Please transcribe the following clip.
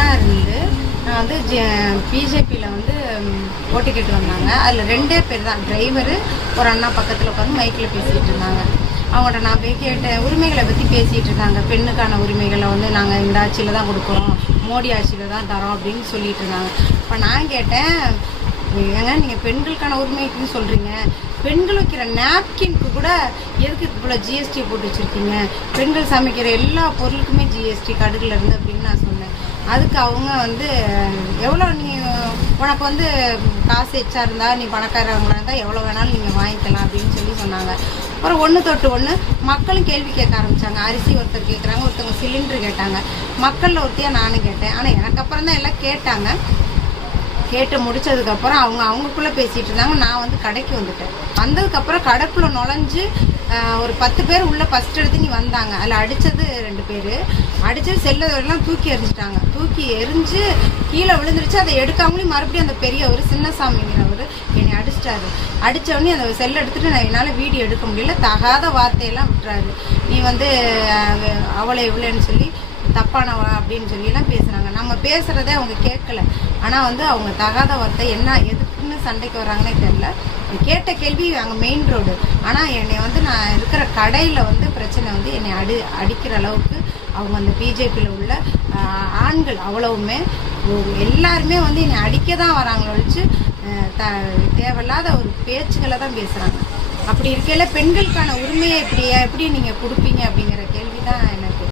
ஒன்றா இருந்து நான் வந்து பிஜேபியில் வந்து ம், ஓட்டு கேட்டு வந்தாங்க. அதில் ரெண்டே பேர் தான். டிரைவரு ஒரு அண்ணா பக்கத்தில் உட்காந்து மைக்கில் பேசிகிட்டு இருந்தாங்க. அவங்கள்ட்ட நான் போய் கேட்டேன் உரிமைகளை பற்றி பேசிகிட்டு இருக்காங்க. பெண்ணுக்கான உரிமைகளை வந்து நாங்கள் இந்த ஆட்சியில் தான் கொடுக்குறோம். மோடி ஆட்சியில் தான் தரோம் அப்படின்னு சொல்லிட்டு இருந்தாங்க. இப்போ நான் கேட்டேன் ஏங்க நீங்கள் பெண்களுக்கான உரிமைக்குன்னு சொல்கிறீங்க பெண்கள் வைக்கிற நாப்கின்க்கு கூட எதுக்கு இவ்வளோ ஜிஎஸ்டி போட்டு வச்சுருக்கீங்க? பெண்கள் சமைக்கிற எல்லா பொருளுக்குமே ஜிஎஸ்டி கடுகுல இருந்து அப்படின்னு நான் சொன்னேன். அதுக்கு அவங்க வந்து எவ்வளோ நீ உனக்கு வந்து காசு எச்சா இருந்தால் நீ பணக்காரவங்களா இருந்தால் எவ்வளோ வேணாலும் நீங்கள் வாங்கிக்கலாம் அப்படின்னு சொல்லி சொன்னாங்க. அப்புறம் ஒன்று தொட்டு ஒன்று மக்களும் கேள்வி கேட்க ஆரம்பித்தாங்க அரிசி ஒருத்தர் கேட்குறாங்க ஒருத்தவங்க சிலிண்டர் கேட்டாங்க. மக்களில் ஒருத்தையாக நானும் கேட்டேன். ஆனால் எனக்கு அப்புறம் தான் எல்லாம் கேட்டாங்க. கேட்டு முடிச்சதுக்கப்புறம் அவங்க அவங்களுக்குள்ள பேசிட்டு இருந்தாங்க. நான் வந்து கடைக்கு வந்துட்டேன். வந்ததுக்கப்புறம் கடைக்குள்ள நுழைஞ்சு ஒரு பத்து பேர் உள்ள ஃபஸ்ட் எடுத்து நீ வந்தாங்க. அதில் அடித்தது ரெண்டு பேர். அடிச்சது செல்லதெல்லாம் தூக்கி எறிஞ்சிட்டாங்க. தூக்கி எரிஞ்சு கீழே விழுந்துருச்சு. அதை எடுக்காமலே மறுபடியும் அந்த பெரியவர் சின்னசாமிங்கிறவர் என்னை அடிச்சிட்டாரு. அடித்தவொடனே அந்த செல்லை எடுத்துட்டு நான் என்னால் வீடியோ எடுக்க முடியல. தகாத வார்த்தையெல்லாம் விட்டுறாரு. நீ வந்து அவளை இவ்வளோன்னு சொல்லி தப்பான அப்படின்னு சொல்லி எல்லாம் பேசுனாங்க நம்ம பேசுறதே அவங்க கேட்கல. ஆனா வந்து அவங்க தகாத வார்த்தை என்ன எதுக்குன்னு சண்டைக்கு வராங்கன்னே தெரியல. கேட்ட கேள்வி அங்கே மெயின் ரோடு ஆனா என்னை வந்து நான் இருக்கிற கடையில வந்து பிரச்சனை வந்து என்னை அடி அடிக்கிற அளவுக்கு அவங்க அந்த பிஜேபியில் உள்ள ஆண்கள் அவ்வளவுமே எல்லாருமே வந்து என்னை அடிக்க தான் வராங்களோ ஒழிச்சு த தேவையில்லாத ஒரு பேச்சுக்களை தான் பேசுகிறாங்க அப்படி இருக்கையில் பெண்களுக்கான உரிமையை இப்படி எப்படி நீங்கள் கொடுப்பீங்க அப்படிங்கிற கேள்வி தான் எனக்கு.